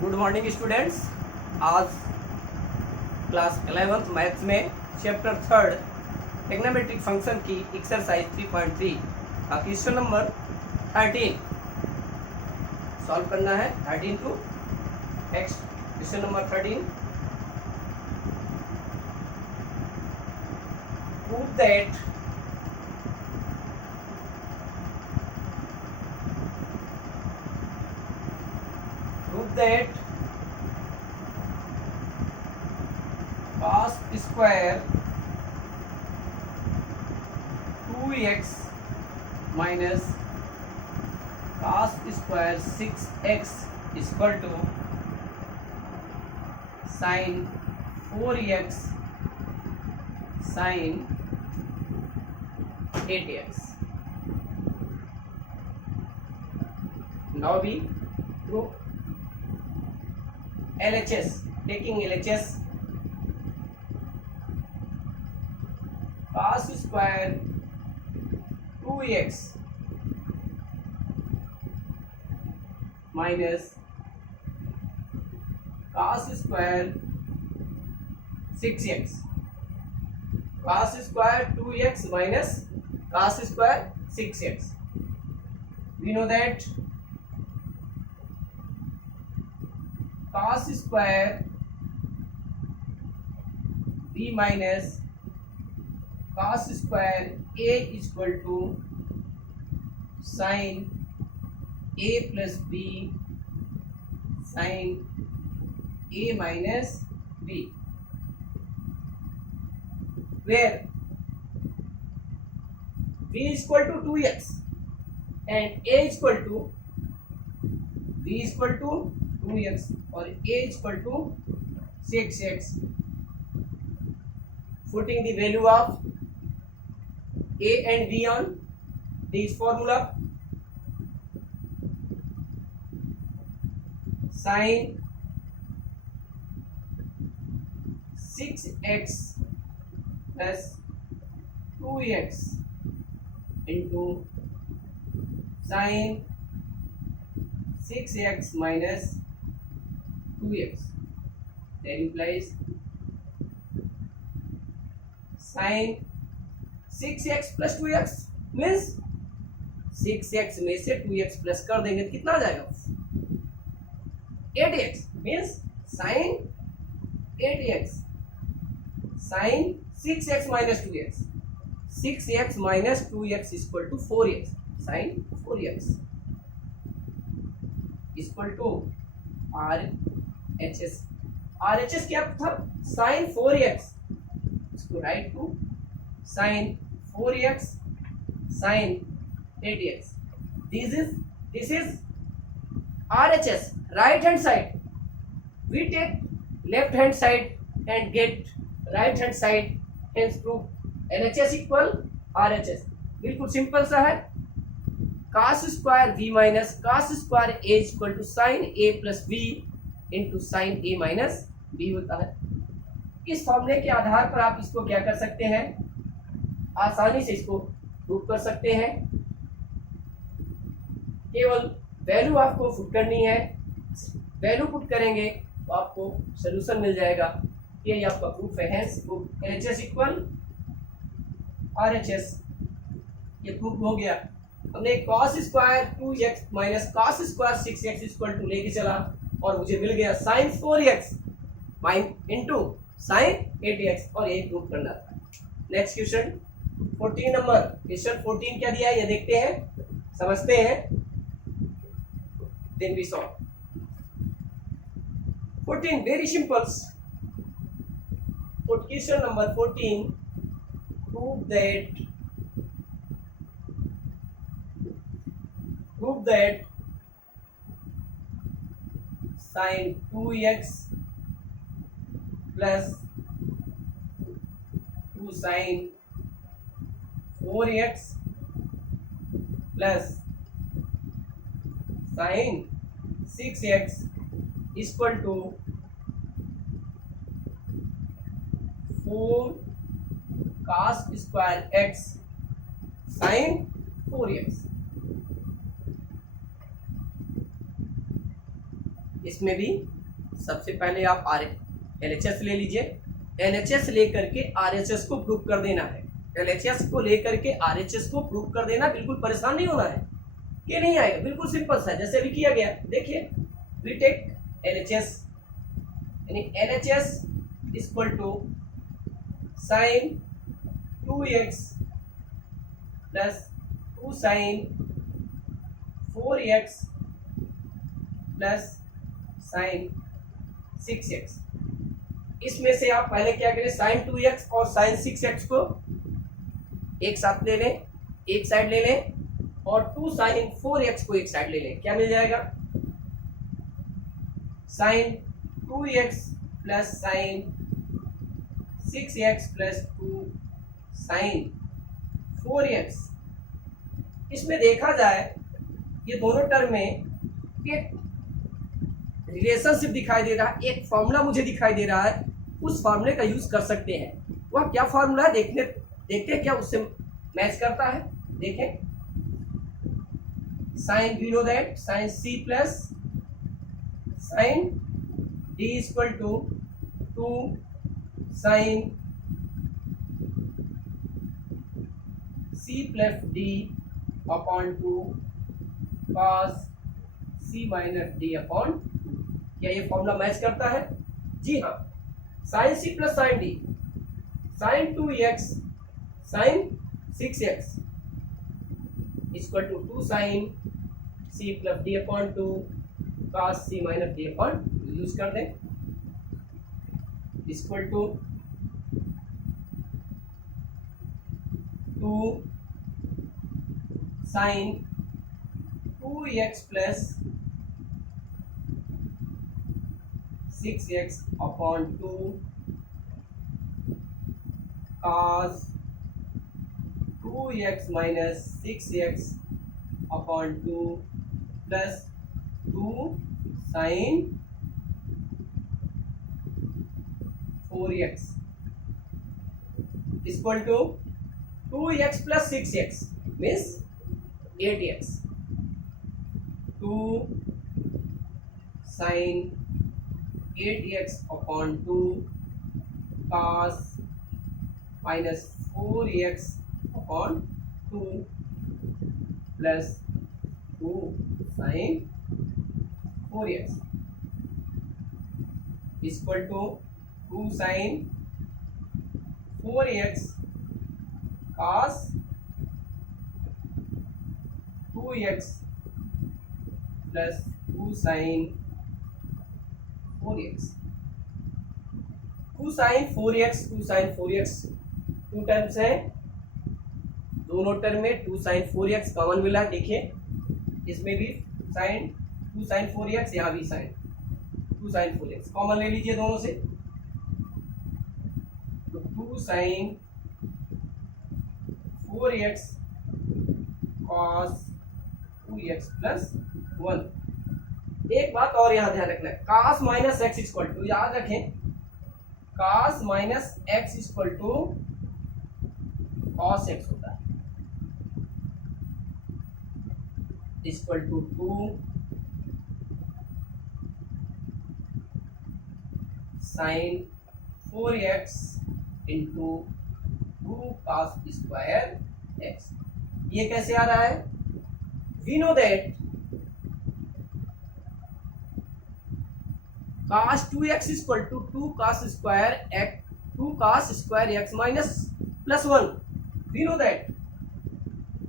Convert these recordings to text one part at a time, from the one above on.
Good morning students. आज class 11th maths में chapter 3 trigonometric function की एक्सरसाइज 3.3 का क्वेश्चन नंबर 13 सॉल्व करना है। 13 to next question number 13। Prove that cos square 2x minus cos square 6x equal to sin 4x sin 8x. Now we prove LHS. Taking LHS, cos square 2x minus cos square 6x. Cos square 2x minus cos square 6x. We know that cos square b minus cos square a equal to sin a plus b sin a minus b, where b is equal to 2x and a is equal to b is equal to 2x और a is equal to 6x. Putting the value of a and b on this formula, sin 6x plus 2x into sin 6x minus 2x, that implies sin 6x plus 2x means 6x में से 2x plus कर देंगे तो कितना आ जाएगा 8x means sin 8x sin 6x minus 2x 6x minus 2x equal to 4x sin 4x equal to RHS. RHS क्या था sin 4x, इसको write to sin 4x sin 8x. This is RHS, right hand side. We take left hand side and get right hand side, hence proof LHS equal RHS. बिल्कुल simple सा है। cos square b minus cos square a equal to sin a plus b into sin a minus b होता है। इस फॉर्मूले के आधार पर आप इसको क्या कर सकते हैं, आसानी से इसको प्रूव कर सकते हैं। केवल वैल्यू आपको पुट करनी है, वैल्यू पुट करेंगे तो आपको सॉल्यूशन मिल जाएगा। ये आपका प्रूफ है, hence proof LHS equal RHS। ये प्रूफ हो गया। हमने cos square 2x minus cos square 6x equal to लेके चला और मुझे मिल गया sin 4x into sin 8x और ये प्रूफ करना था। नेक्स्ट क्वेश्चन 14 नंबर, क्वेश्चन 14 क्या दिया है ये देखते हैं, समझते हैं, then we solve. 14 very simple. Question number 14, prove that sin 2x plus 2 sin 4x plus sin 6x equal to 4 cos square x sin 4x। इसमें भी सबसे पहले आप LHS ले लीजिए, NHS लेकर के RHS को प्रूव कर देना है। LHS को लेकर के RHS को प्रूव कर देना, बिल्कुल परेशान नहीं होना है कि नहीं आएगा, बिल्कुल सिंपल सा जैसे अभी किया गया। देखिए वी टेक LHS, यानी LHS equal to sine 2x plus 2 sine 4x plus sine 6x। इसमें से आप पहले क्या करें, साइन 2x और साइन 6x को एक साथ ले लें, एक साइड ले लें, और 2 साइन 4x को एक साइड ले लें। क्या मिल जाएगा, sine 2x plus sine 6x plus 2 sine 4x। इसमें देखा जाए ये दोनों टर्म में एक रिलेशनशिप दिखाई दे रहा है, एक फॉर्मूला मुझे दिखाई दे रहा है, उस फॉर्मूले का यूज कर सकते हैं। वह क्या फॉर्मूला है देखते हैं क्या उससे मैच करता है। देखें, sine we know that sine c plus sine d equal to 2 sine c plus d upon 2 cos c minus d upon. क्या ये फॉर्मूला मैच करता है? जी हाँ, sine c plus sine d, sine 2x sine 6x equal to 2 sine c plus d upon 2 cos c minus d upon. Use कर दें, equal to 2 sine 2x plus 6x upon 2 cos 2x minus 6x upon 2 plus 2 sine 4x equal to 2x plus 6x means 8x। 2 sine 8x upon 2 cos minus 4x upon 2 plus 2 sine 4x equal to 2 sine 4x cos 2x plus 2 sine 4x। 2 sine 4x 2 sine 4x two terms है, दोनों term में 2 sine 4x common मिला। देखिए इसमें भी sign 2 sine 4x, यहाँ भी sign 2 sine 4x common ले लीजिए दोनों से, तो 2 sine 4x cos 2x plus 1। एक बात और यहाँ ध्यान रखना है, cos minus x equal to, याद रखें cos minus x equal to cos x होता है, equal to 2 sine 4x into 2 cos square x। ये कैसे आ रहा है? We know that cos 2x equal to 2 cos square x, 2 cos square x minus plus 1। We know that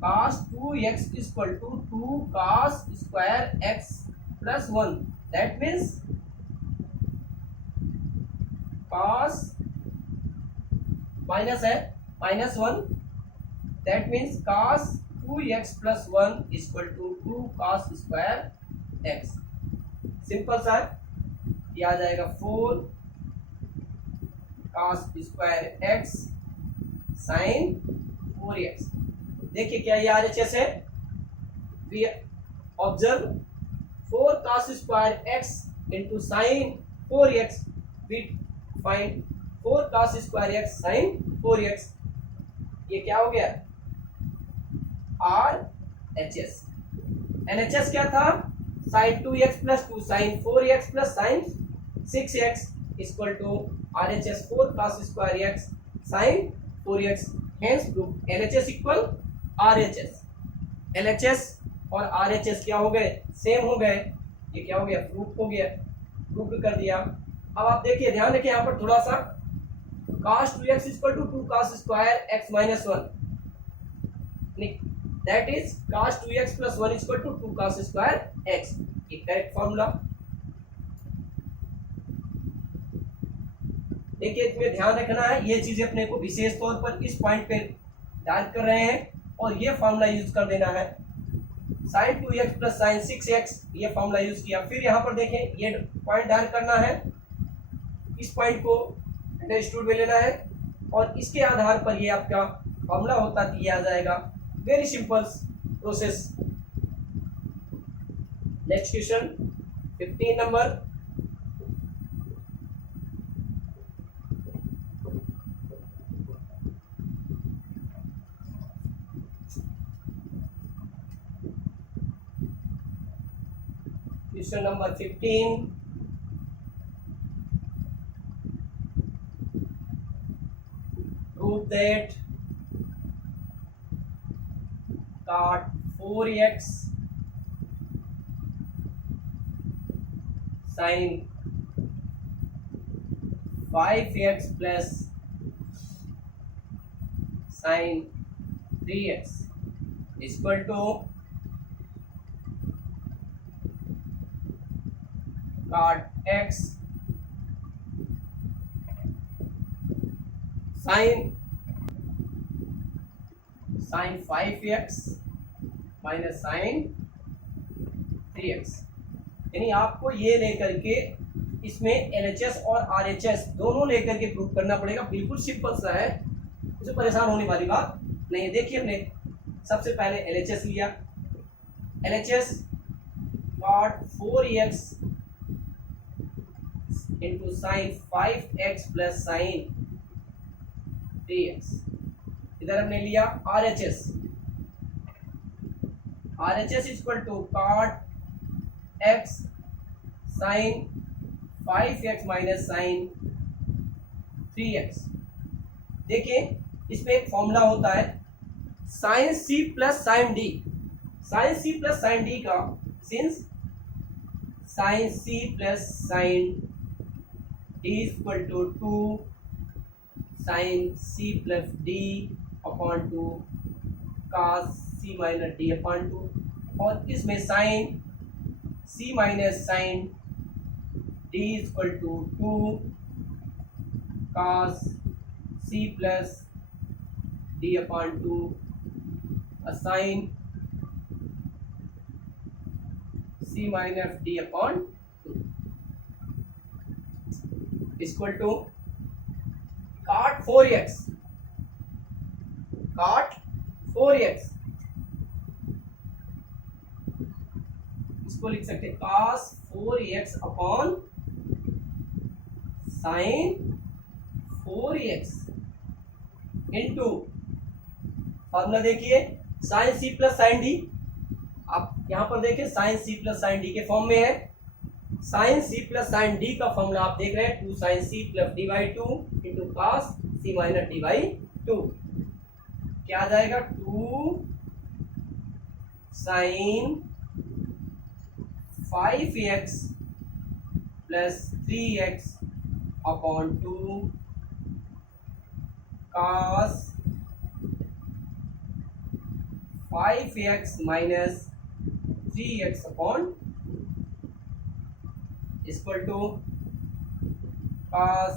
cos 2x equal to 2 cos square x plus 1। That means cos minus है minus 1, that means cos 2x plus 1 equal to 2 cos square x। Simple सा ये आ जाएगा 4 cos square x sine 4x। देखिए क्या ये RHS है, we observe 4 cos square x into sine 4x, we find 4 cos square x sine 4x। ये क्या हो गया? RHS। NHS क्या था? Sine 2x plus 2 sine 4x plus sine 6x equal to RHS 4 cos square x sine 4x। Hence proof LHS equal RHS। LHS और RHS क्या हो गए, सेम हो गए। ये क्या हो गया, प्रूफ हो गया, प्रूफ कर दिया। अब आप देखिए, ध्यान रखिए यहाँ पर थोड़ा सा, cos 2x equal to 2 cos square x minus 1, that is cos 2x plus 1 equal to 2 cos square x। ये करेक्ट फॉर्मूला। देखिए इसमें ध्यान रखना है, ये चीजें अपने को विशेष तौर पर इस पॉइंट पे डार्क कर रहे हैं और ये फॉर्मूला यूज कर देना है। sin 2x plus sin 6x ये फॉर्मूला यूज किया। फिर यहाँ पर देखें, ये पॉइंट डार्क करना है, इस पॉइंट को अंडरस्टूड में लेना है और इसके आधार पर ये आपका फॉर्मूला होता दिया जाएगा। Very simple process. Next question 15 number. Question number 15, prove that cot 4x sin 5x plus sin 3x equal to cot x sin 5x minus sine 3x। यानी आपको ये लेकर के इसमें LHS और RHS दोनों लेकर के प्रूव करना पड़ेगा। बिल्कुल सिंपल सा है, इसमें परेशान होने वाली बात नहीं है। देखिए हमने सबसे पहले LHS लिया, LHS cot 4x into sine 5x plus sine 3x। इधर हमने लिया RHS, RHS equal to cot x sine 5x minus sine 3x। देखिए इसमें एक फॉर्मूला होता है sine c plus sine D. Sine c plus sine D का since sine c plus sine D equal to 2 sine c plus D upon 2 cos c minus D upon 2, और इसमें sine c minus sine D equal to 2 cos c plus D upon 2 sine c minus D upon 2 equal to cot 4x, cot 4x इसको लिख सकते हैं cos 4x upon sine 4x into formula देखिए sine c plus sine D. आप यहां पर देखिए sine c plus sine D के फॉर्म में है। Sine c plus sine D का फॉर्मूला आप देख रहे हैं 2 sine c plus D by 2 into cos c minus D by 2। क्या आ जाएगा 2 sine 5x plus 3x upon 2 cos 5x minus 3x upon equal to cos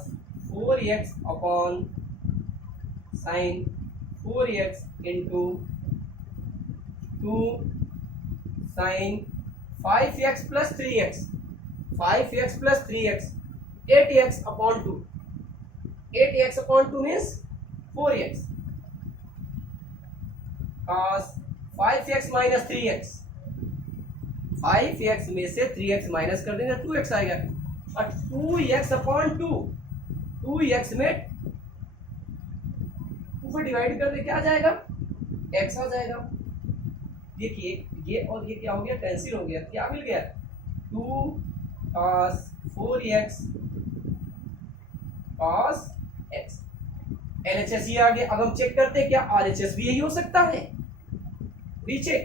4x upon sine 4x into 2 sine 5x plus 3x, 5x plus 3x 8x upon 2, 8x upon 2 means 4x cos 5x minus 3x, 5x में से 3x minus कर देंगे 2x आएगा, और 2x upon 2, 2x में 2 से divide कर दे क्या आ जाएगा x आ जाएगा। देखिए ये और ये क्या हो गया, कैंसिल हो गया, क्या मिल गया, 2 cos 4x cos x। LHS ये आ गया। अब हम चेक करते हैं क्या RHS भी यही हो सकता है, रीचेक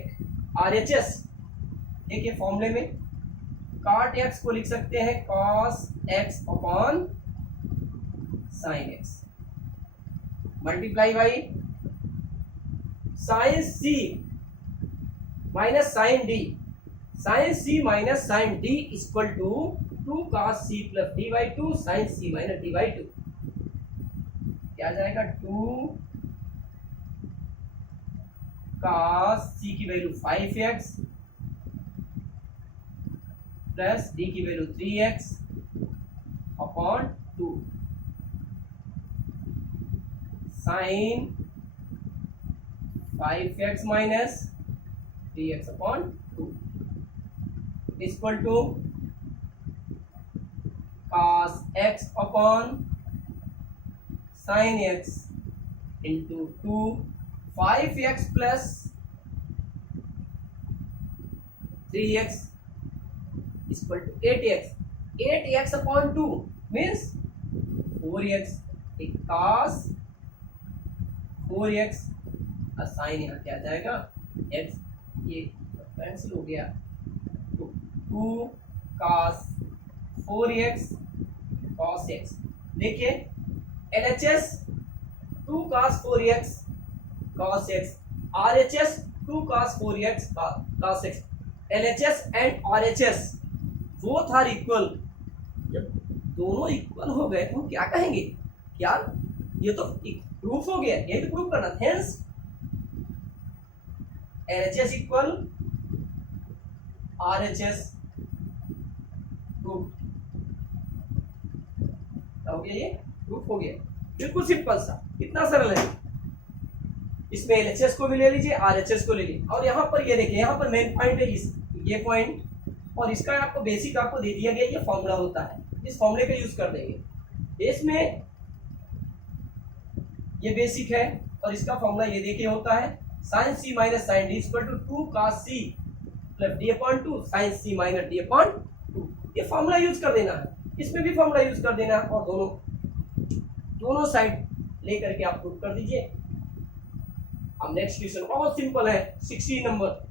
RHS। देखिए फॉर्मूले में cot x को लिख सकते हैं cos x upon sin x multiply by sin c minus sin d, sin c minus sin d equal to 2 cos c plus d by 2 sin c minus d by 2। क्या जाएगा, 2 cos c की value 5x plus d की value 3x upon 2 sin 5x minus 3x upon 2 equal to cos x upon sin x into 2 5x plus 3x equal to 8x upon 2 means 4x। cos 4x sine यहाँ क्या जाएगा x, ये cancel हो गया, तो 2 cos 4x cos x। देखिए LHS 2 cos 4x cos x, RHS 2 cos 4x cos x। LHS and RHS both are equal. जब दोनों इक्वल हो गए तो हम क्या कहेंगे, क्या ये तो प्रूफ हो गया, यही तो प्रूफ करना। Hence LHS equal RHS proof हो गया, ये प्रूफ हो गया, बिल्कुल सिंपल सा, कितना सरल है। इसमें LHS को भी ले लीजिए, RHS को ले लीजिए, और यहाँ पर ये देखिए, यहाँ पर मेन पॉइंट है इस ये पॉइंट, और इसका आपको बेसिक आपको दे दिया गया, ये फॉर्मूला होता है, इस फॉर्मूले का यूज कर देंगे। इसमें ये बेसिक है और इसका फॉर्मूला ये देखिए होता है sin c minus sin d equal to 2 cos c plus d upon 2 sin c minus d upon 2। ये फॉर्मूला यूज कर देना है, इसमें भी फॉर्मूला यूज कर देना है, और दोनों साइड लेकर के आप प्रूफ कर दीजिए। अब नेक्स्ट क्वेश्चन बहुत सिंपल है, 16 number.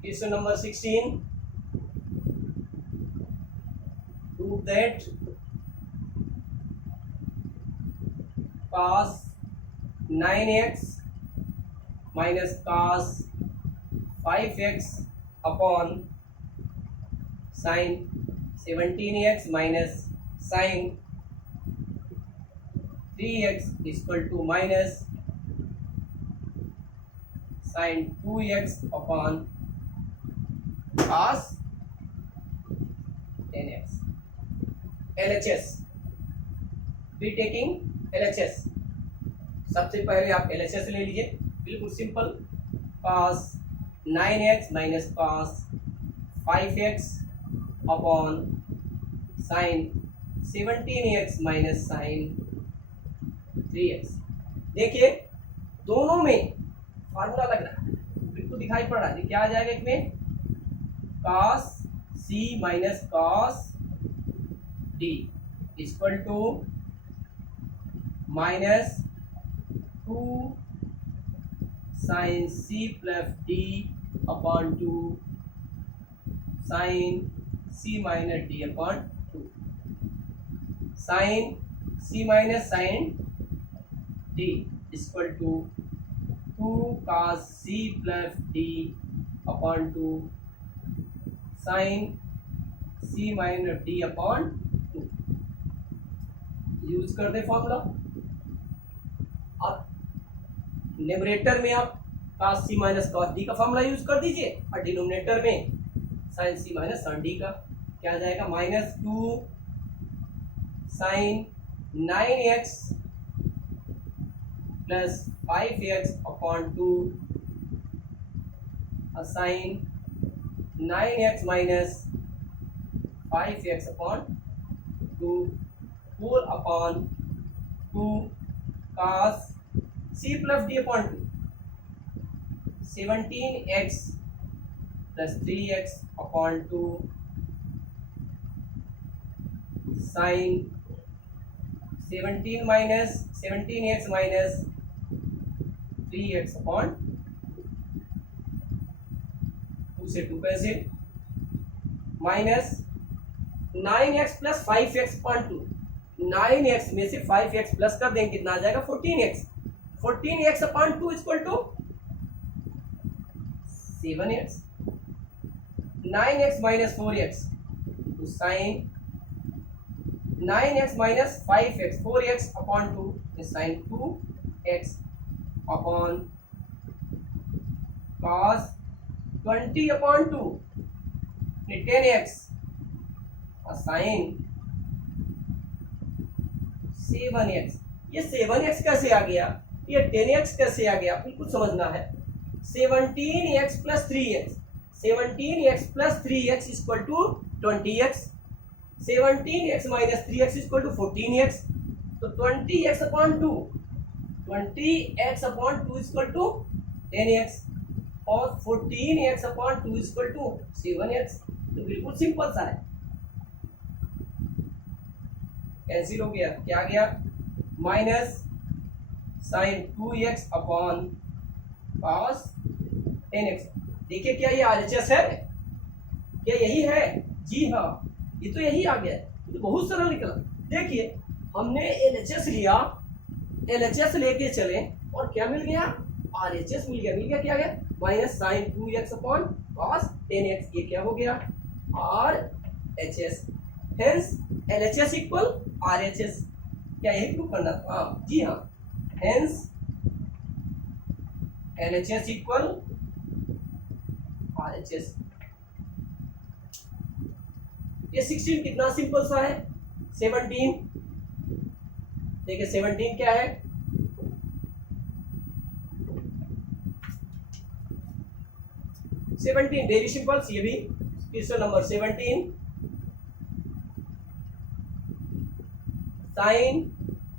Question number 16, prove that cos 9x minus cos 5x upon sin 17x minus sin 3x equal to minus sin 2x upon cos 10x। LHS be taking LHS। सबसे पहले आप LHS ले लीजिए, बिल्कुल simple, cos 9x minus cos 5x upon sin 17x minus sin 3x। देखिए दोनों में formula लग रहा है, बिल्कुल दिखाई पड़ रहा है, क्या आ जाएगा इसमें, cos c minus cos d equal to minus 2 sin c plus d upon 2 sin c minus d upon 2। sin c minus sin d equal to 2 cos c plus d upon 2 sin c minus d upon 2। Use कर दे formula. अब numerator में आप cos c minus cos d का formula use कर दीजिए, और denominator में sin c minus sin d का क्या आ जाएगा, minus 2 sin 9x plus 5x upon 2 sin 9x minus 5x upon 2 4 upon 2 cos c plus d upon 2, 17x plus 3x upon 2 sine 17x minus 3x upon 2 से 2 cancel, minus 9x plus 5x upon 2, 9x में से 5x plus कर देंगे, कितना आ जाएगा 14x, 14x upon 2 equal to 7x, 9x minus 4x तो sine 9x minus 5x 4x upon 2 is sine 2x upon cos 20 upon 2 10x और sign 7x। ये 7x कैसे आ गया, ये 10x कैसे आ गया, बिल्कुल समझना है। 17x plus 3x, 17x plus 3x equal to 20x, 17x minus 3x equal to 14x, तो 20x upon 2, 20x upon 2 equal to 10x और 14x upon 2 equal to 7x। तो बिल्कुल सिंपल सा है, कैंसिल हो गया, क्या गया minus sign 2x upon cos 10x। देखिए क्या ये RHS है, क्या यही है, जी हाँ ये तो यही आ गया, ये तो बहुत सरल निकला। देखिए हमने LHS लिया, LHS लेके चले और क्या मिल गया, RHS मिल गया, क्या गया minus sign 2x upon cos 10x, ये क्या हो गया RHS, hence LHS equal RHS। क्या यही प्रूव करना था, जी हाँ, हेंस LHS इक्वल RHS। ये 16 कितना सिंपल सा है, 17 देखिए 17 क्या है, वेरी सिंपल, ये भी question number 17 sine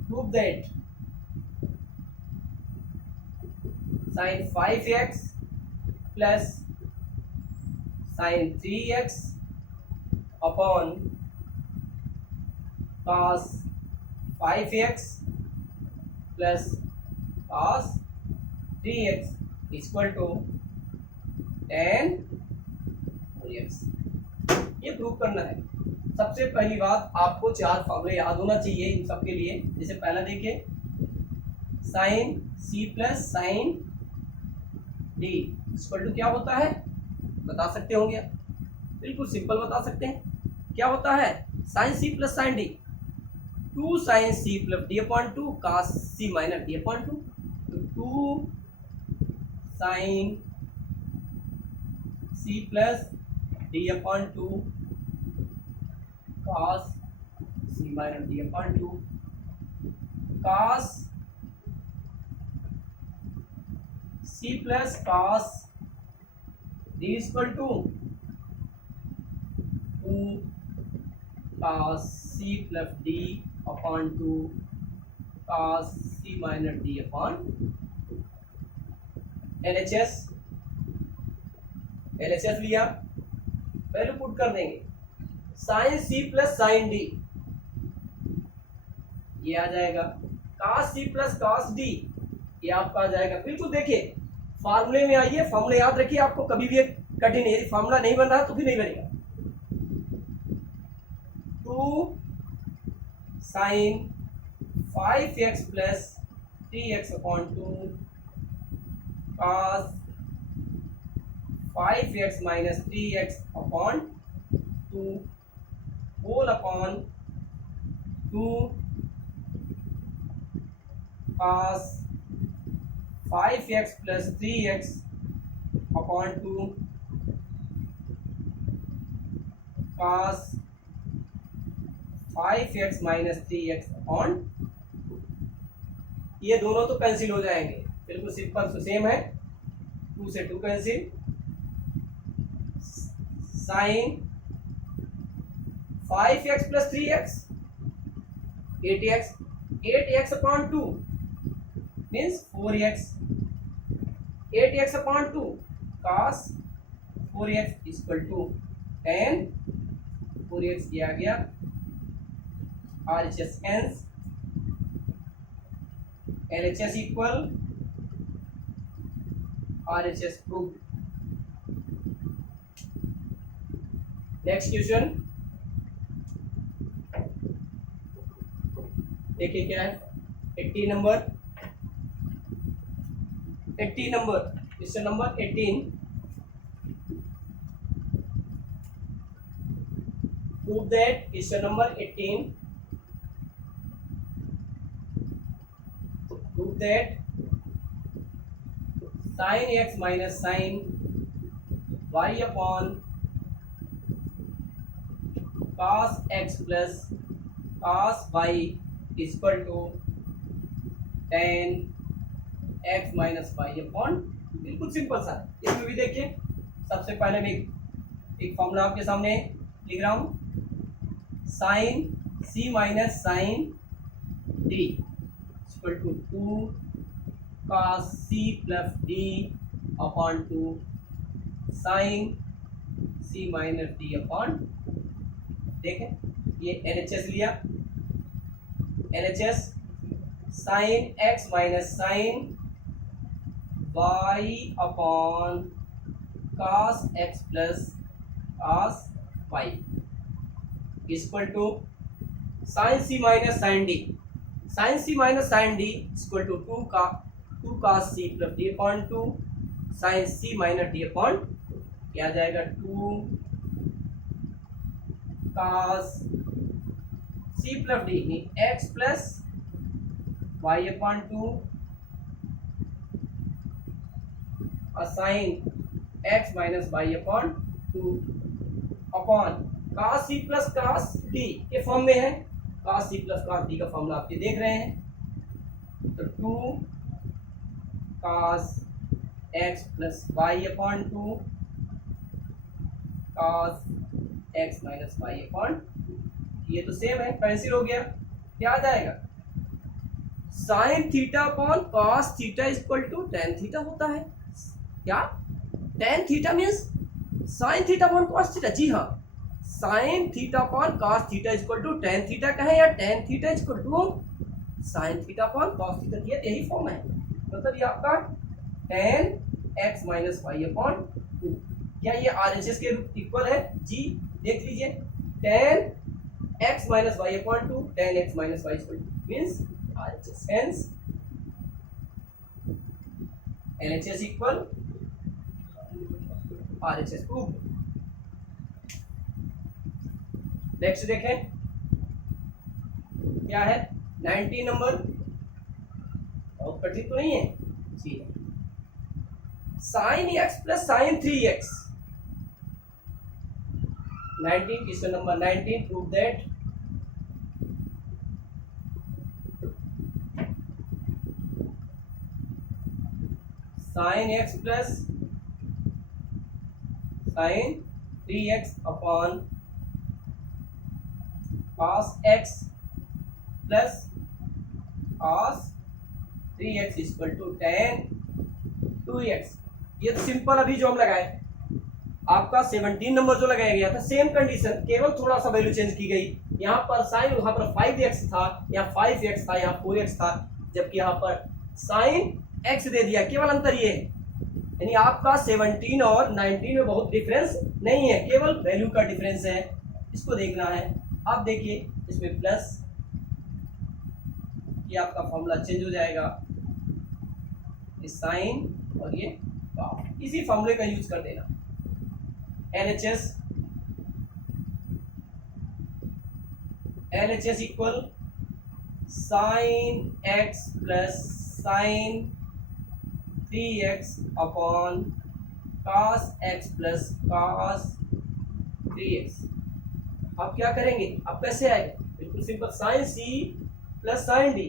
prove that sine 5x plus sine 3x upon cos 5x plus cos 3x equal to 10x। ये प्रूव करना है। सबसे पहली बात आपको 4 फॉर्मूले याद होना चाहिए इन सब के लिए। जैसे पहला देखिए sine c plus sine D equal to क्या होता है, बता सकते होंगे, बिल्कुल सिंपल बता सकते हैं। क्या होता है sine c plus sine d, 2 sine c plus D upon 2 cos c minus D upon 2, तो 2 sine c plus D upon 2 cos c minus D upon 2 cos c plus cos d equal to 2 cos c plus d upon 2 cos c minus d upon LHS लिया, पहले put कर देंगे sine c plus sine d, ये आ जाएगा cos c plus cos d, ये आपका आ जाएगा। बिल्कुल देखिए फार्मूले में आइए, फार्मूले याद रखिए, आपको कभी भी कठिन है, यदि फार्मूला नहीं बन रहा तो भी नहीं बनेगा। 2 sine 5x plus 3x upon 2 cos 5x minus 3x upon 2 whole upon 2 cos 5x plus 3x upon 2 cos 5x minus 3x upon, ये दोनों तो कैंसिल हो जाएंगे, बिल्कुल सिंपल तो सेम है, 2 से 2 cancel, sine 5x plus 3x 8x 8x upon 2 means 4x, 8x upon 2 cos 4x equal to tan 4x ये आ गया RHS, hence LHS equal RHS proved. Next question देखिए क्या है, 80 number, 80 number, question number 18, prove that, question number 18, prove that sin x minus sin y upon cos x plus cos y is equal to tan x minus y upon, बिल्कुल simple सा। इसमें भी देखिए, सबसे पहले मैं एक फॉर्मूला आपके सामने लिख रहा हूं, sine c minus sine d equal to 2 cos c plus d upon 2 sine c minus d upon, देखें ये LHS लिया, LHS sine x minus sine y upon cos x plus cos y equal to sine c minus sine d, sine c minus sine d equal to 2 cos c plus d upon 2 sine c minus d upon, क्या आ जाएगा 2 cos c plus d x plus y upon 2 और sine x minus y upon 2 upon cos c plus cos d के form में है, cos c plus cos d का formula आप ये देख रहे हैं, तो 2 cos x plus y upon 2 cos x minus y upon, ये तो सेम है, कैंसिल हो गया, क्या आ जाएगा sine theta upon cos theta equal to tan theta होता है। क्या tan theta means sine theta upon cos theta, जी हाँ, sine theta upon cos theta equal to tan theta कहें या tan theta equal to sine theta upon cos theta, यही form है, मतलब ये आपका tan x minus Y upon 2, क्या ये RHS के इक्वल है? जी, देख लीजिए, tan x minus Y upon 2, tan x minus y equal to means RHS, hence LHS equal RHS prove. Next देखें क्या है, 19 नंबर, बहुत कठिन तो नहीं है, जी, sine x plus sine 3x, 19, question number 19, prove that sine x plus sine 3x upon cos x plus cos 3x equal to tan 2x। ये तो सिंपल अभी जो हम लगाए, आपका 17 नंबर जो लगाया गया था, सेम कंडीशन, केवल थोड़ा सा वैल्यू चेंज की गई, यहाँ पर साइन, वहां पर 5x था, यहाँ 5x था, यहाँ 4x था, जबकि यहाँ पर साइन x दे दिया, केवल अंतर ये है, यानी आपका 17 और 19 में बहुत डिफरेंस नहीं है, केवल वैल्यू का डिफरेंस है, इसको देखना है। आप देखिए इसमें प्लस, ये आपका फॉर्मूला चेंज हो जाएगा, ये साइन और ये कॉस, इसी फॉर्मूले का यूज कर देना, LHS equal sine x plus sine 3x upon cos x plus cos 3x। आप क्या करेंगे, आप कैसे आएगा, बिल्कुल simple, sine c plus sine d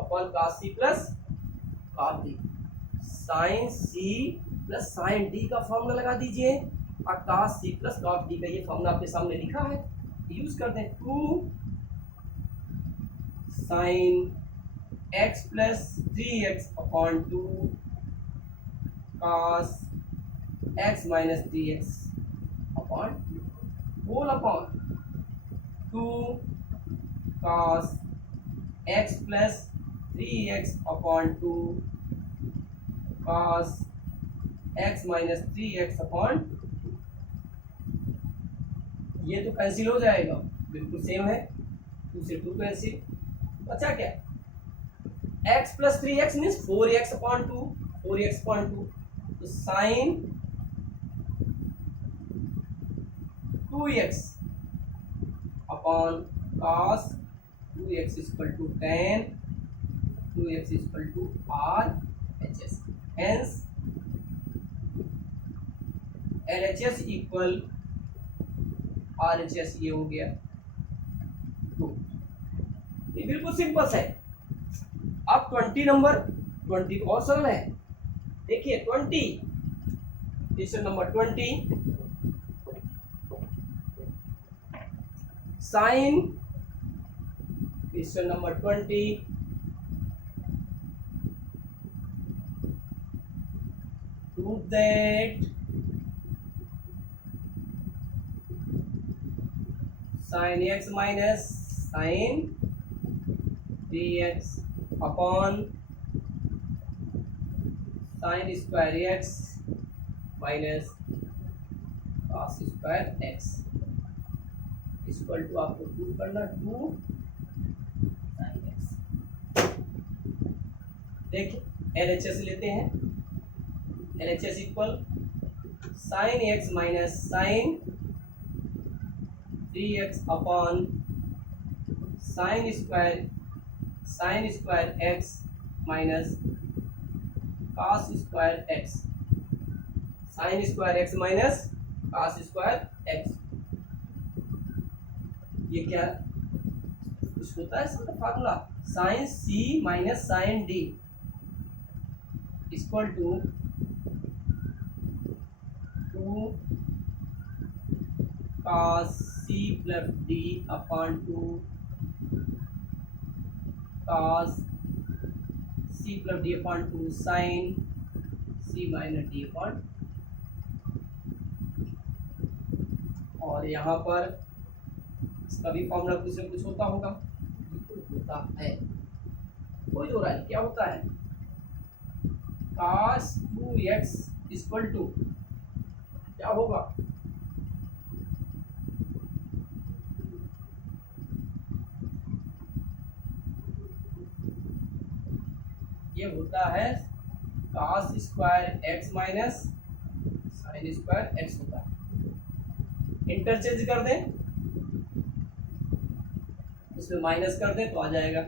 upon cos c plus cos d, sine c plus sine d का फॉर्मूला लगा दीजिए और cos c plus cos d का ये फॉर्मूला आपके सामने लिखा है, यूज कर दें, 2 sine x plus 3x upon 2 cos x minus 3x upon whole upon 2 cos x plus 3x upon 2 cos x minus 3x upon, ये तो कैंसिल हो जाएगा, बिल्कुल सेम है, 2 से 2 कैंसिल, बचा क्या x plus 3x means 4x upon 2, 4x upon 2, तो sine 2x upon cos 2x equal to tan 2x equal to RHS, hence LHS equal RHS, ये हो गया 2। ये बिल्कुल सिंपल है। अब 20 नंबर, 20 बहुत सरल है, देखिए 20, question number 20, sine, question number 20, prove that sin x minus sin 3x upon sin square x minus cos square x equal to, आपको प्रूव करना 2 sin x। देखिए LHS लेते हैं, LHS इक्वल sin x minus sin 3x upon sin square x minus cos square x, sin square x minus cos square x, ये क्या कुछ होता है इसका formula, sine c minus sine d equal to 2 cos c plus d upon 2 cos c plus d upon 2 sine c minus d upon, और यहाँ पर इसका भी फॉर्मूला कुछ न कुछ होता होगा, बिल्कुल होता है, कोई दो राय, क्या होता है cos 2x इक्वल टू क्या होगा, ये होता है cos square x minus sign square x होता है। इंटरचेंज कर दें, उसमें माइनस कर दें तो आ जाएगा,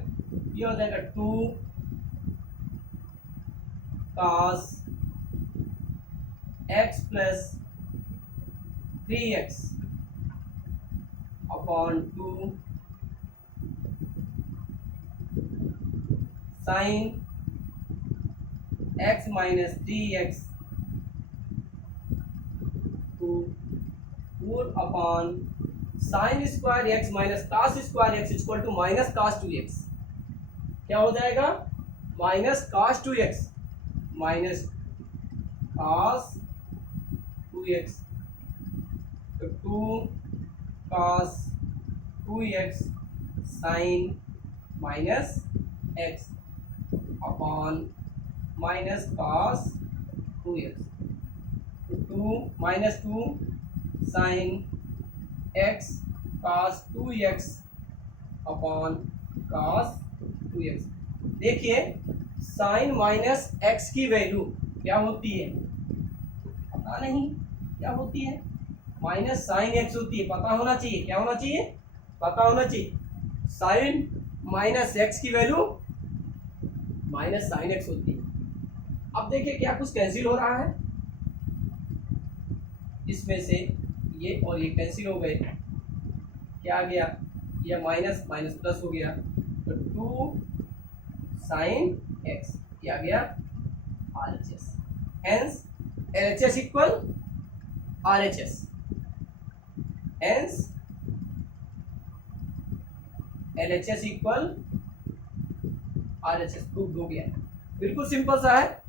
ये हो जाएगा 2 cos x plus 3x upon 2 sine x minus 3x two 4 upon sine square x minus cos square x equal to minus cos 2x, क्या हो जाएगा minus cos 2x minus cos 2x, तो 2 cos 2x sine minus x upon minus cos 2x, तो 2 minus 2 sine x cos 2x upon cos 2x। देखिए sine minus x की value क्या होती है, पता नहीं क्या होती है, माइनस साइन x होती है, पता होना चाहिए, क्या होना चाहिए, पता होना चाहिए, साइन माइनस x की वैल्यू माइनस साइन x होती है। अब देखिए क्या कुछ कैंसिल हो रहा है, इसमें से ये और ये कैंसिल हो गए, क्या आ गया, ये माइनस माइनस प्लस हो गया, तो 2 साइन x, ये आ गया RHS, hence LHS equal RHS, hence LHS equal RHS prove हो गया। बिल्कुल सिंपल सा है।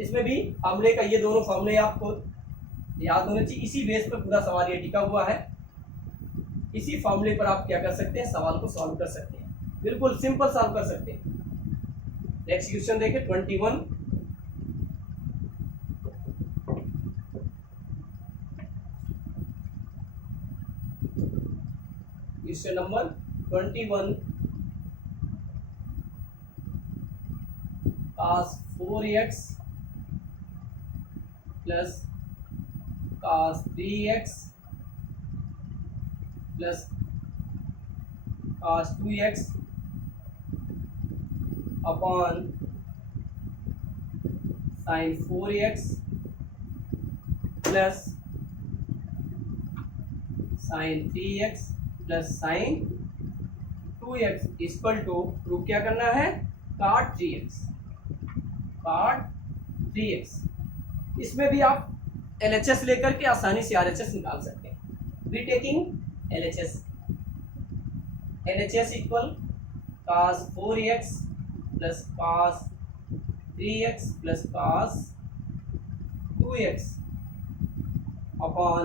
इसमें भी फॉर्मूले का, ये दोनों फॉर्मूले आपको याद होने चाहिए। इसी बेस पर पूरा सवाल ये टिका हुआ है। इसी फॉर्मूले पर आप क्या कर सकते हैं, सवाल को सॉल्व कर सकते हैं। बिल्कुल सिंपल सॉल्व कर सकते हैं। नेक्स्ट क्वेश्चन देखें 21। Question number 21, cos 4x plus cos 3x plus cos 2x upon sin 4x plus sin 3x plus sin 2x equal to prove क्या करना है, cot 3x, cot 3x। इसमें भी आप LHS लेकर के आसानी से RHS निकाल सकते हैं। रीटेकिंग LHS, LHS equal cos 4x plus cos 3x plus cos 2x upon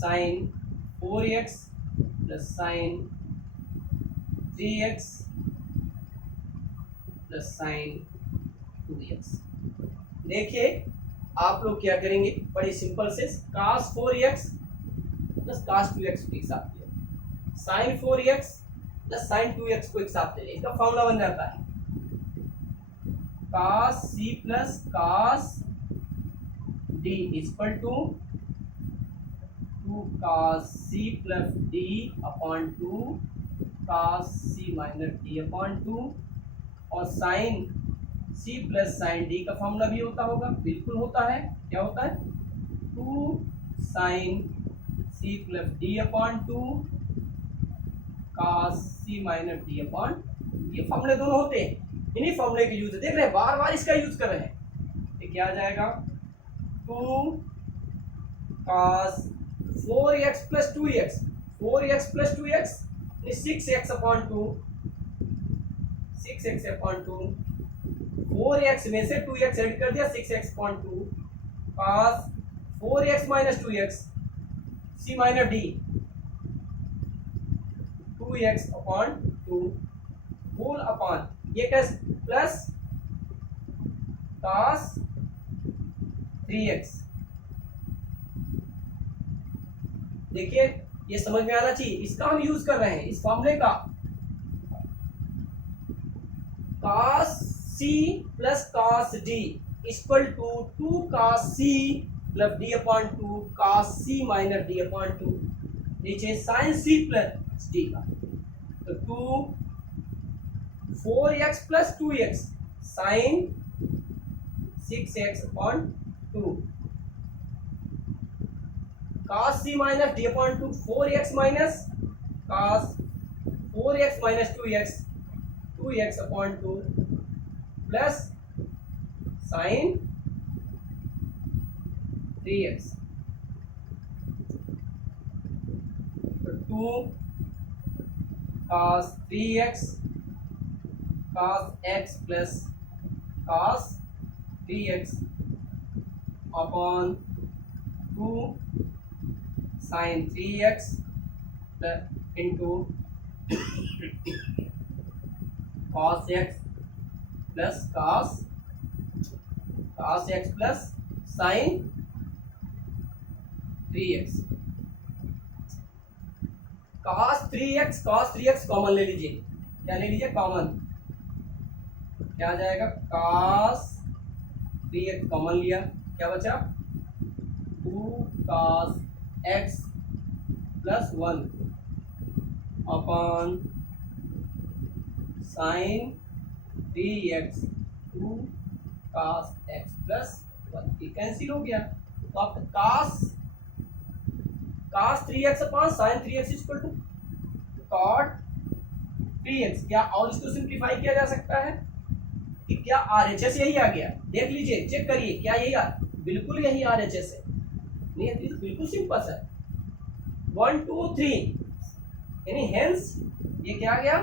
sin 4x plus sin 3x plus sin 2x। देखिए आप लोग क्या करेंगे, बड़ी सिंपल से cos 4x plus cos 2x को एक साथ ले, sin 4x plus sin 2x को एक साथ ले, इसका फॉर्मूला बन जाता है cos c plus cos d equal to 2 cos c plus d upon 2 cos c minus d upon 2, और sin c plus sin d का फॉर्मूला भी होता होगा, बिल्कुल होता है। क्या होता है, 2 sin c plus d upon 2 cos c minus d upon, ये फॉर्मूले दोनों होते हैं। इन्हीं फॉर्मूले के यूज देख रहे हैं, बार बार इसका यूज कर रहे हैं। ये क्या आ जाएगा, 2 cos 4x plus 2x, 4x plus 2x 6x upon 2, 6x upon 2, 4x में से 2x ऐड कर दिया, 6x upon 2 cos 4x minus 2x c minus d 2x upon 2 whole upon, ये कैसे प्लस cos 3x। देखिए ये समझ में आना चाहिए, इसका हम यूज कर रहे हैं, इस फॉर्मूले का cos c plus cos d equal to 2 cos c plus d upon 2 cos c minus d upon 2, नीचे sin c प्लस d का, तो 2 4x plus 2x sin 6x upon 2 cos c minus d upon 2 4x minus cos 4x minus 2x 2x upon 2 plus sin 3x, तो 2 cos 3x cos x plus cos 3x upon 2 sin 3x into cos x plus cos x plus sin 3x, cos 3x common ले लीजिए, क्या ले लीजिए common, क्या आ जाएगा cos 3x common लिया, क्या बचा 2 cos x plus 1 upon sin 3x 2 cos x plus 1, ये कैंसिल हो गया। तो आपका cos 3x upon sin 3x equal to cot 3x। क्या और इसको सिंप्लीफाई किया जा सकता है कि क्या RHS यही आ गया, देख लीजिए चेक करिए, क्या यही बिल्कुल यही RHS है, नहीं है तो बिल्कुल सिंपल है 1 2 3, यानी हेंस ये क्या आ गया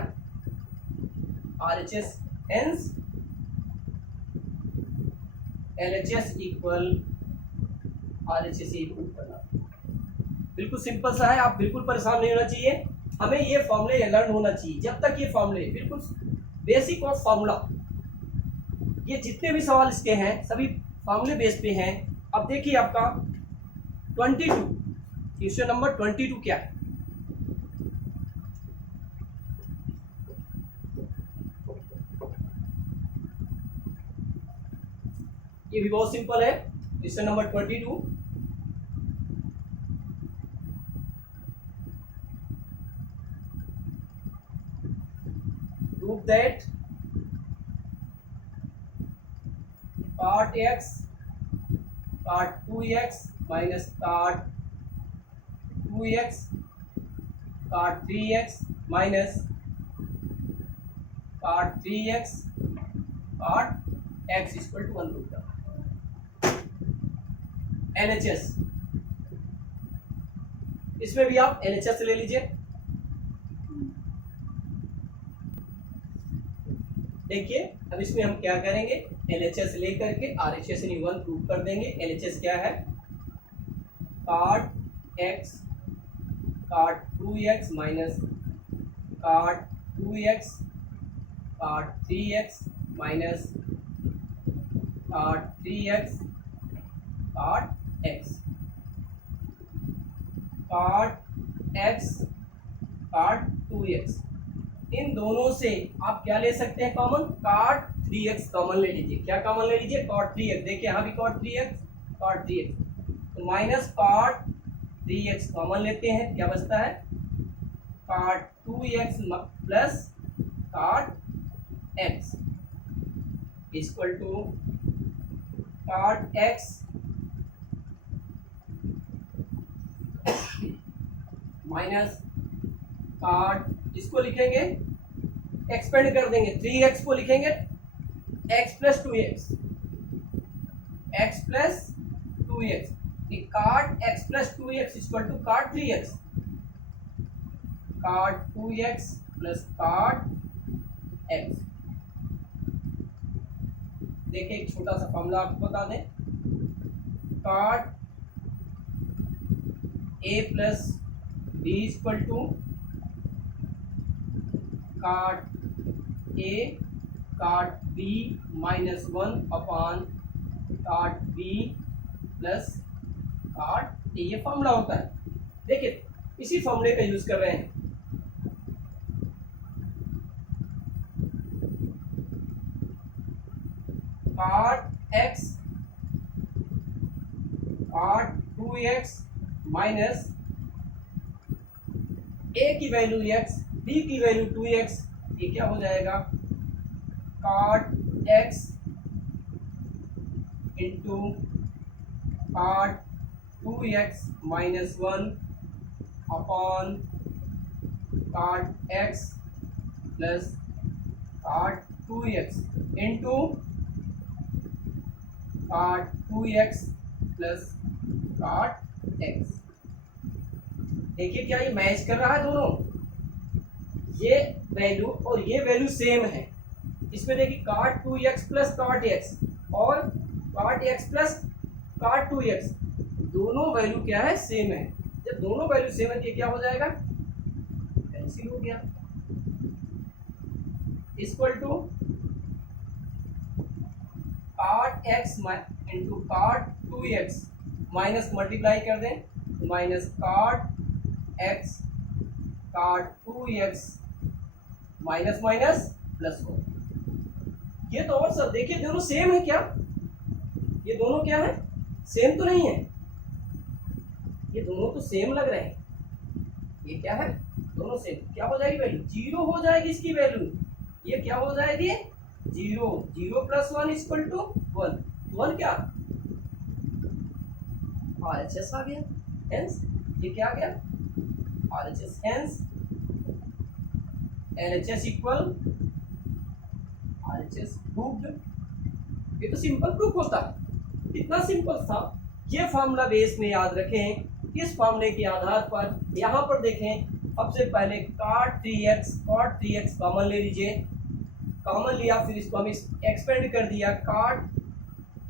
RHS hence LHS equal RHS equal करना। बिल्कुल सिंपल सा है, आप बिल्कुल परेशान नहीं होना चाहिए। हमें ये फॉर्मूले लर्न होना चाहिए। जब तक ये फॉर्मूले बिल्कुल बेसिक ऑफ फॉर्मूला, ये जितने भी सवाल इसके हैं सभी फॉर्मूले बेस पे हैं। अब देखिए आपका 22 क्वेश्चन नंबर 22 क्या है। ये भी बहुत सिंपल है। Question number 22, prove that cot x cot 2x minus cot 2x cot 3x minus cot 3x cot x equal to 1 root. LHS, इसमें भी आप LHS ले लीजिए। देखिए अब इसमें हम क्या करेंगे, LHS लेकर के RHS यानी 1 प्रूव कर देंगे। LHS क्या है, cot x cot 2x minus cot 2x cot 3x minus cot 3x cot x। cot x cot 2x, इन दोनों से आप क्या ले सकते हैं कॉमन, cot 3x कॉमन ले लीजिए। क्या कॉमन ले लीजिए, cot 3x। देखिए यहाँ भी cot 3x तो माइनस cot 3x कॉमन लेते हैं, क्या बचता है cot 2x plus cot x equal to cot x minus cot, इसको लिखेंगे एक्सपेंड कर देंगे, 3x को लिखेंगे x plus 2x, x plus 2x, cot x plus 2x equal to cot 3x, cot 2x plus cot x। देखिए एक छोटा सा फॉर्मूला आपको बता दें, cot a plus b equal to cot a cot b minus 1 upon cot b plus cot a, ये formula होता है। देखिए इसी फॉर्मूले का यूज कर रहे हैं। cot x cot 2x minus a की वैल्यू x, b की वैल्यू 2x, ये क्या हो जाएगा cot x into cot 2x minus 1 upon cot x plus cot 2x into cot 2x plus cot x। देखिए क्या ये मैच कर रहा है दोनों, ये वैल्यू और ये वैल्यू सेम है। इसमें देखिए cot 2x plus cot x और cot x plus cot 2x, दोनों वैल्यू क्या है, सेम है। जब दोनों वैल्यू सेम है तो क्या हो जाएगा, कैंसिल हो गया। Equal to cot x into cot 2x minus multiply कर दें, minus cot x cot 2x minus minus plus हो। ये तो और सब देखिए दोनों सेम है क्या, ये दोनों क्या है, सेम तो नहीं है, ये दोनों तो सेम लग रहे हैं। ये क्या है, दोनों सेम, क्या हो जाएगी वैल्यू, जीरो हो जाएगी इसकी वैल्यू। ये क्या हो जाएगी, zero, zero plus 1 equal to 1, 1 क्या RHS आ गया। हेंस ये क्या आ गया RHS, hence LHS equal RHS proved. ये तो सिंपल प्रूफ होता है, कितना सिंपल था। ये फॉर्मूला बेस में याद रखें। इस फॉर्मूले के आधार पर यहाँ पर देखें, सबसे पहले cot 3x कॉमन ले लीजिए, कॉमन लिया, फिर इसको हम एक्सपेंड कर दिया, cot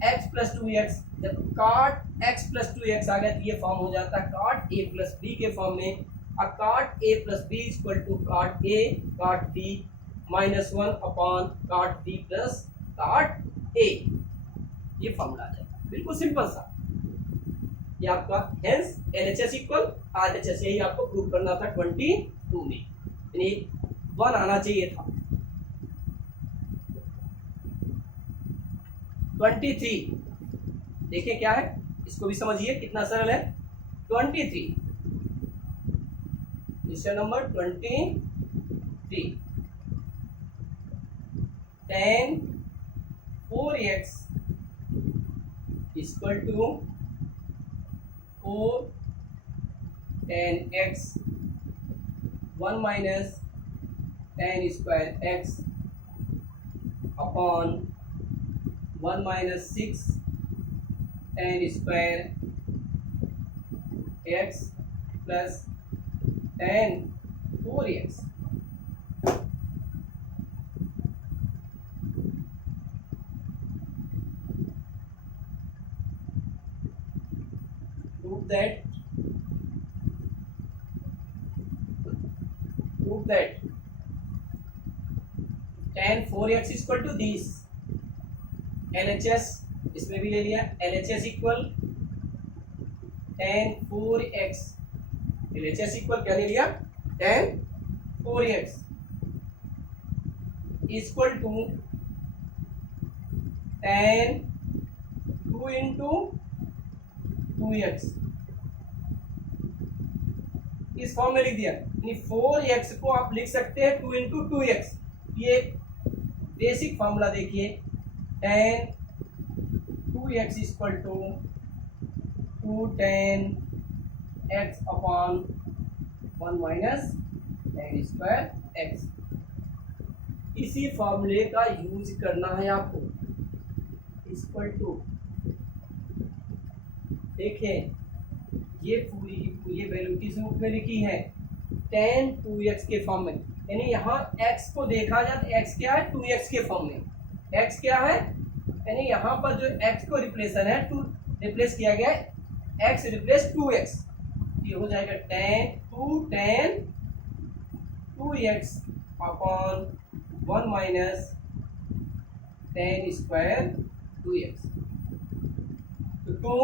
x प्लस 2x। जब cot x प्लस 2x आ गया तो ये फॉर्म हो जाता है cot a प्लस b के फॉर्म में। अब cot a plus b equal to cot a cot b minus 1 upon cot b plus cot a, ये फॉर्मूला आ जाएगा, बिल्कुल सिंपल सा। ये आपका हेंस LHS इक्वल RHS, यही आपको प्रूव करना था 22 में, यानी 1 आना चाहिए था। 23 देखिए क्या है, इसको भी समझिए कितना सरल है। 23 question number 23, tan 4x equal to 4 tan x 1 minus tan square x upon 1 minus 6 tan square x plus tan 4x। prove that tan 4x equal to this LHS, इसमें भी ले लिया LHS equal tan 4x, LHS equal क्या ले लिया tan 4x equal to tan 2 into 2x, इस form में लिख दिया। यानी 4x को आप लिख सकते हैं 2 इंटू 2x, ये बेसिक फॉर्मूला देखिए, tan 2x equal to 2 tan x upon 1 minus tan square x। इसी फॉर्मूले का यूज करना है आपको, इक्वल टू, देखें ये पूरी की पूरी वैल्यू किस रूप में लिखी है, tan 2x के फॉर्म में। यानी यहाँ x को देखा जाए तो x क्या है 2x के फॉर्म में, x क्या है, यानी यहाँ पर जो x को रिप्लेसन है टू रिप्लेस किया गया है, x रिप्लेस 2x, ये हो जाएगा tan 2x upon 1 minus tan square 2x। तो 2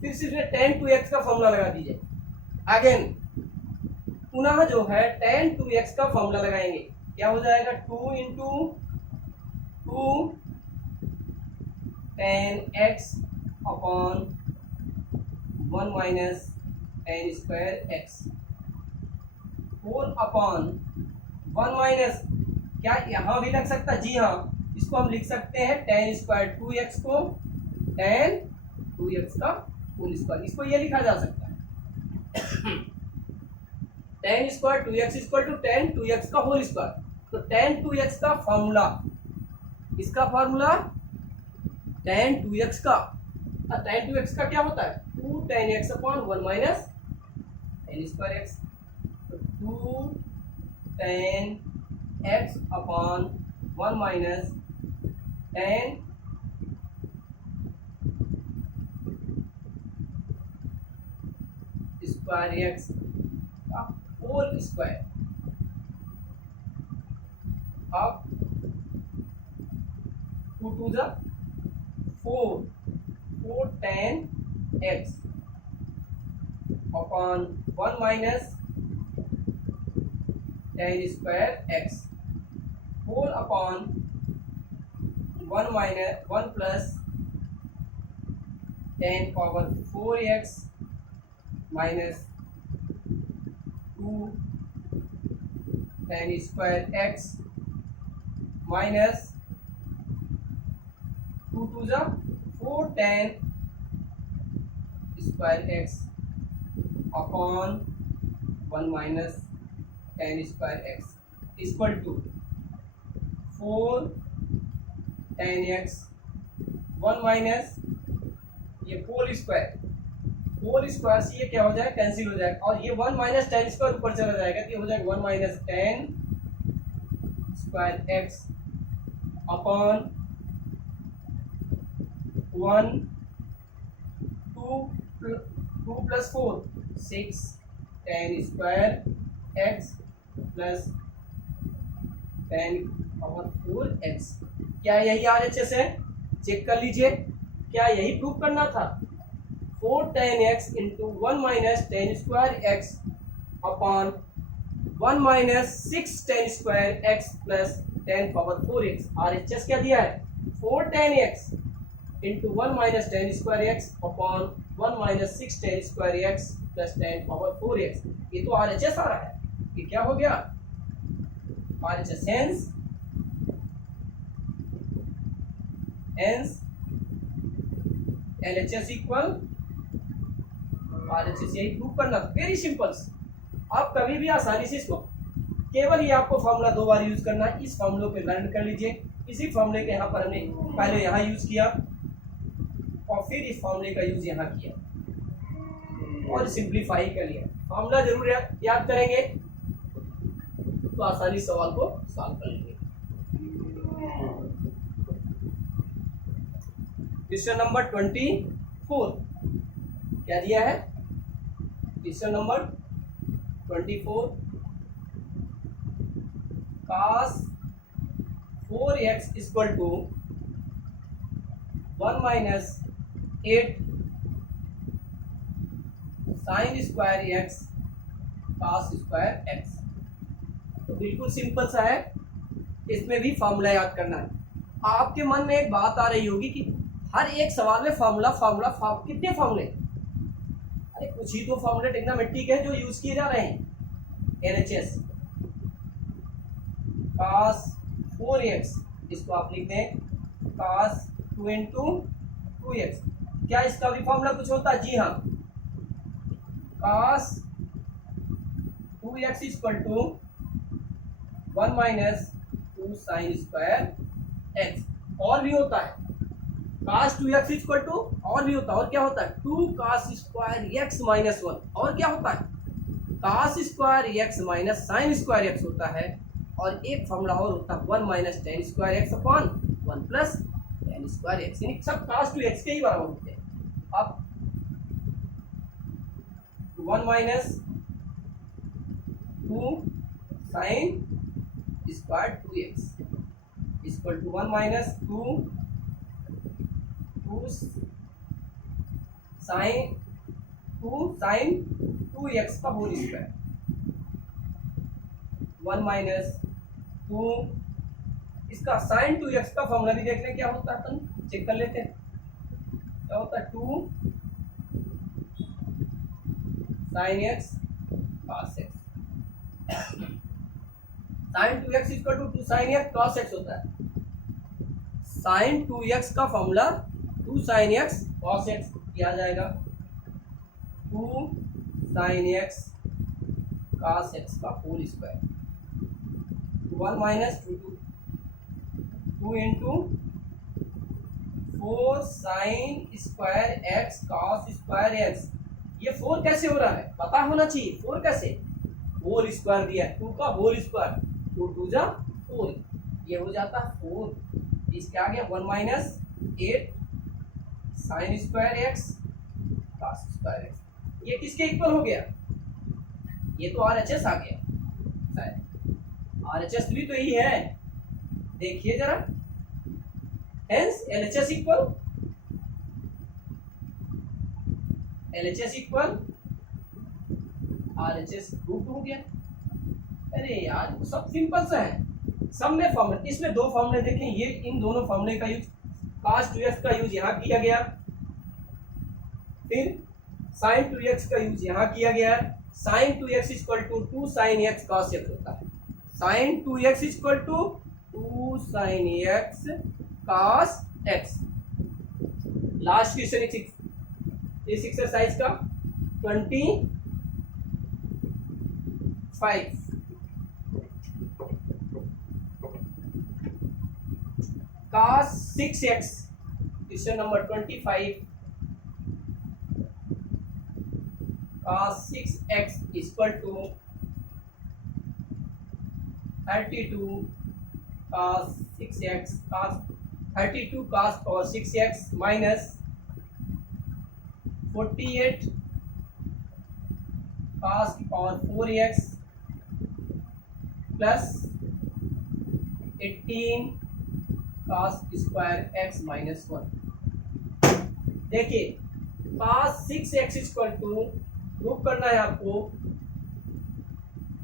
फिर से tan 2x का फॉर्मूला लगा दीजिए, अगेन पुनः जो है tan 2x का फॉर्मूला लगाएंगे, क्या हो जाएगा 2 into 2 tan x upon 1 minus tan square x, 4 upon 1 minus, क्या यहाँ भी लग सकता है, जी हाँ, इसको हम लिख सकते हैं tan स्क्वायर 2x को tan 2x का होल स्क्वायर, इसको ये लिखा जा सकता है tan square 2x equal to tan 2x का होल स्क्वायर। तो tan 2x का फॉर्मूला, इसका फॉर्मूला tan 2x का, tan 2x का क्या होता है 2 tan x upon 1 minus tan square x, तो 2 tan x upon 1 minus tan square x का होल स्क्वायर। अब 2 टू जा 4 tan x upon 1 minus tan square x whole upon 1 minus 1 plus tan power 4x minus 2 tan square x minus 2 टू जा 4 tan square x upon 1 minus tan square x equal to 4 tan x 1 minus ये whole square से ये क्या हो जाएगा cancel हो जाएगा, और ये 1 माइनस tan स्क्वायर ऊपर चला जाएगा, तो ये हो जाएगा 1 minus tan square x upon 1 2 2 plus 4 6 tan square x plus tan power 4x। क्या यही RHS है? चेक कर लीजिए, क्या यही प्रूव करना था? 4 tan x into 1 minus ten square x upon 1 minus 6 tan square x plus ten power 4x। RHS क्या दिया है? 4 tan x into 1 minus ten square x upon 1 minus 6 tan square x plus ten power 4x। ये तो RHS आ रहा है। ये क्या हो गया? RHS hence LHS equal RHS। यही प्रूव करना, वेरी सिंपल। आप कभी भी आसानी से इसको, केवल ये आपको फॉर्मूला 2 बार यूज करना है। इस फॉर्मूले पे लर्न कर लीजिए। इसी फॉर्मूले के यहाँ पर हमने पहले यहाँ यूज किया और फिर इस फॉर्मूले का यूज यहाँ किया और सिंप्लीफाई कर लिया। फॉर्मूला जरूर याद करेंगे तो आसानी सवाल को सॉल्व कर लेंगे। क्वेश्चन नंबर 24 क्या दिया है? Question number 24 cos 4x equal to 1 minus 8 sine square x cos square x. तो बिल्कुल सिंपल सा है, इसमें भी फॉर्मूला याद करना है। आपके मन में एक बात आ रही होगी कि हर एक सवाल में फॉर्मूला कितने फॉर्मूले? अरे कुछ ही तो फॉर्मूले ट्रिग्नोमेट्रिक है जो यूज किए जा रहे हैं। LHS cos 4x, इसको आप लिख दें cos 2 इंटू 2x। क्या इसका भी फॉर्मूला कुछ होता है? जी हाँ, cos 2x equal to 1 minus 2 sine square x. और भी होता है cos 2x इक्वल टू, और भी होता है, और क्या होता है? 2 cos स्क्वायर x माइनस 1। और क्या होता है? cos square x minus sign square x होता है। और एक फॉर्मूला और होता है 1 minus ten square x upon 1 plus ten square x. यानी सब cos 2x के ही बराबर होते हैं। अब 1 minus 2 sine square 2x equal to 1 minus 2 sine 2x का होल स्क्वायर। 1 माइनस 2, इसका साइन 2x का फॉर्मूला भी देख लें क्या होता है, अपन चेक कर लेते हैं क्या होता है। 2 sine x cos x। Sine 2x equal to 2 sine x cos x होता है। साइन 2x का formula 2 sine x cos x किया जाएगा। 2 साइन x cos x का whole square. 1 minus 2 into 4 sine square x cos square x। ये 4 कैसे हो रहा है पता होना चाहिए। 4 कैसे? होल स्क्वायर दिया है, 2 का होल स्क्वायर, 2 2 जा 4, ये हो जाता है 4। इसके आ गया 1 minus 8 sine square x cos square x. ये किसके इक्वल हो गया? ये तो RHS आ गया शायद। RHS भी तो यही है, देखिए जरा। Hence LHS equal RHS prove हो गया। अरे यार सब सिंपल सा है। सब में फॉर्मूले, इसमें 2 फॉर्मूले देखें, ये इन दोनों फॉर्मूले का यूज cos 2x का यूज यहाँ किया गया, फिर sin 2x का यूज यहाँ किया गया। sin 2x equal to 2 sin x cos x होता है। sin 2x equal to 2 sin x cos x। Last question इस एक्सरसाइज का 25 cos 6x। Question number 25 cos 6x equal to 32 cos 6x cos 32 cos power 6x minus 48 cos की power 4x plus 18 cos square x minus 1। देखिए cos 6x equal to prove करना है आपको,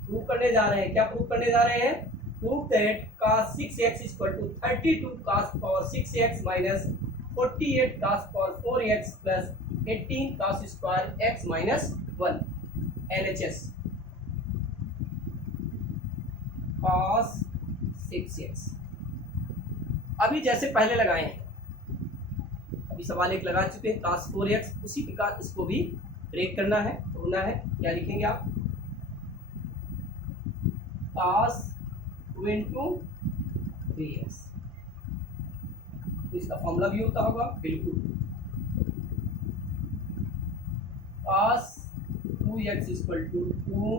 prove करने जा रहे हैं। क्या प्रूव करने जा रहे हैं? Prove that cos 6x equal to 32 cos power 6x minus 48 cos power 4x plus 18 cos square x minus 1। LHS cos 6x अभी जैसे पहले लगाए हैं, अभी सवाल एक लगा चुके हैं cos 4x, उसी प्रकार इसको भी ब्रेक करना है, ढूंढना है। क्या लिखेंगे आप? cos 2 into 3x, इसका फॉर्मूला भी होता होगा बिल्कुल। cos 2x equal to 2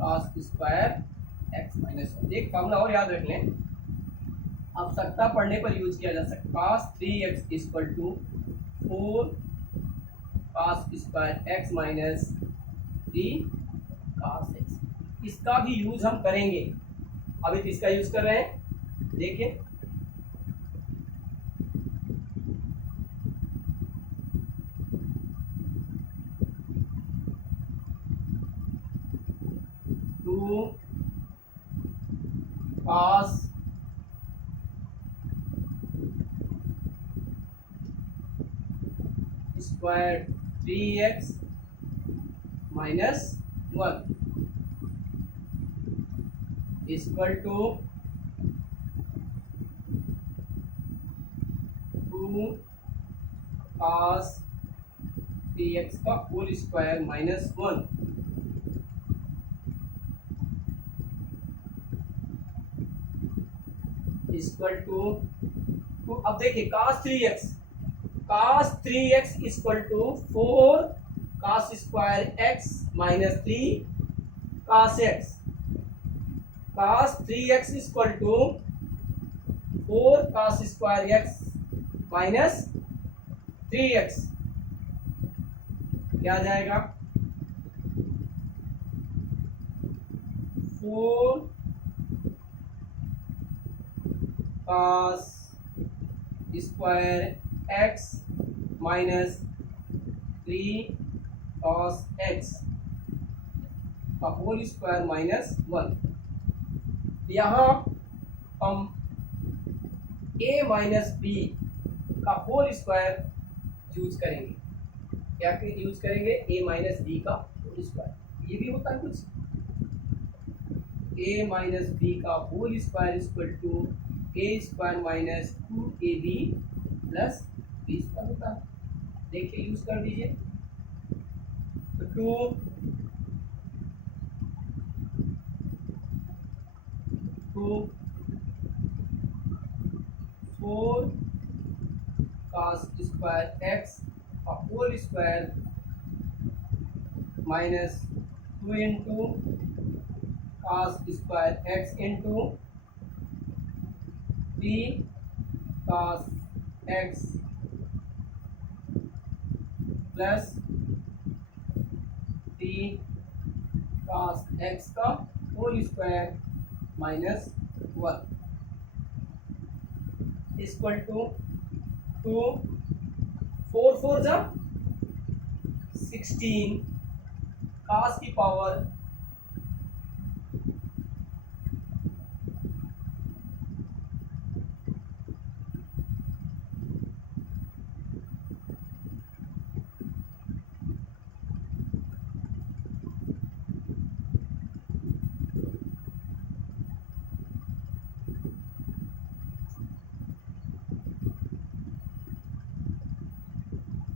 cos square x minus 1। एक फॉर्मूला और याद रख लें, आवश्यकता पड़ने पर यूज किया जा सकता है। cos 3x equal to 4 cos square x minus 3 cos x। इसका भी यूज हम करेंगे। अभी तो इसका यूज कर रहे हैं, देखिए two cos square 3x minus 1 equal to 2 cos 3x का whole square minus 1 equal to अब देखिए cos 3x equal to 4 cos square x minus 3 cos x। cos 3x equal to 4 cos square x minus 3x, क्या आ जाएगा? 4 cos square x minus 3 cos x का whole square minus 1। यहाँ हम a minus B का whole square use करेंगे। क्या use करेंगे? a माइनस बी का होल स्क्वायर। ये भी होता है कुछ, a माइनस बी का whole square equal to a square minus 2ab plus b square होता है। देखिए यूज कर दीजिए, तो 4 cos स्क्वायर x का whole square minus 2 into cos square x into 3 cos x plus 3 cos x का whole square minus 1 equal to 2 4 4 जा 16 cos की power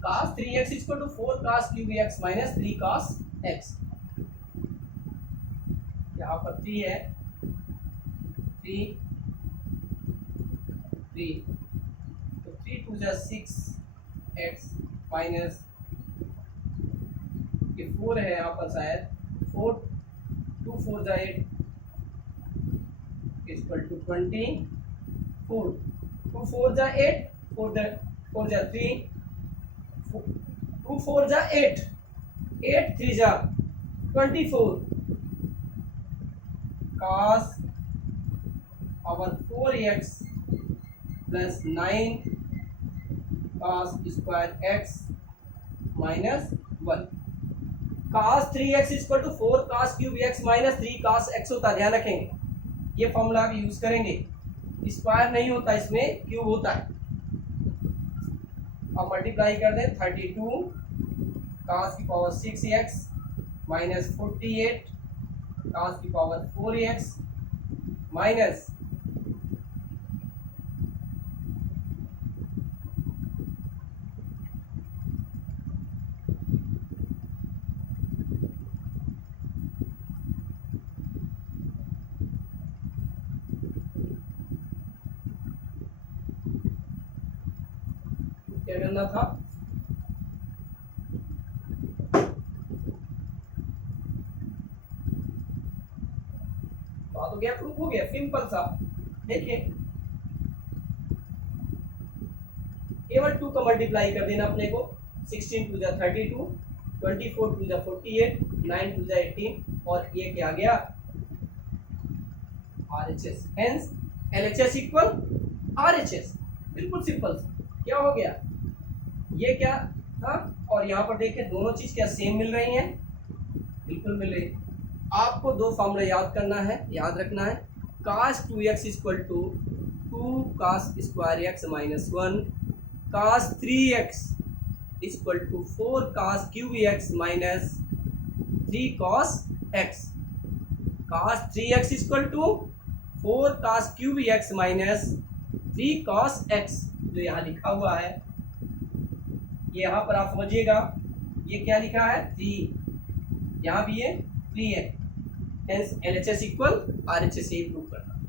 cos 3x equal to 4 cos cube x minus 3 cos x। यहाँ पर 3 है, 3 तो 3 2 जा 6x minus ये 4 है यहाँ पर शायद 4 2 4 जा 8 इक्वल टू 24, 2 4 जा 8, 4 जा 3, 2 4 जा 8, 8 3 जा 24, cos our 4x plus 9 cos square x minus 1. cos 3x equal to 4 cos cube x minus 3 cos x होता है, ध्यान रखेंगे ये फॉर्मूला आप यूज करेंगे। स्क्वायर नहीं होता, इसमें क्यूब होता है। अब मल्टीप्लाई कर दें 32 cos की पावर 6x माइनस 48 cos की पावर 4x माइनस क्या करना था, बात हो गया, प्रूफ हो गया, सिंपल सा। देखिए केवल 2 का मल्टीप्लाई कर देना अपने को, 16 2 जा 32, 24 2 जा 48, 9 2 जा 18 और ये क्या आ गया RHS। Hence LHS equal RHS, बिल्कुल सिंपल। क्या हो गया, ये क्या था और यहाँ पर देखिए दोनों चीज क्या सेम मिल रही हैं, बिल्कुल मिल रही। आपको दो फॉर्मूला याद करना है, याद रखना है। cos 2x equal to 2 cos square x minus 1, cos 3x equal to 4 cos cube x minus 3 cos x, cos 3x equal to 4 cos cube x minus 3 cos x, जो यहाँ लिखा हुआ है ये यहाँ पर आप समझिएगा, ये क्या लिखा है 3, यहाँ भी ये 3 है। हेंस LHS इक्वल RHS से प्रूव करना।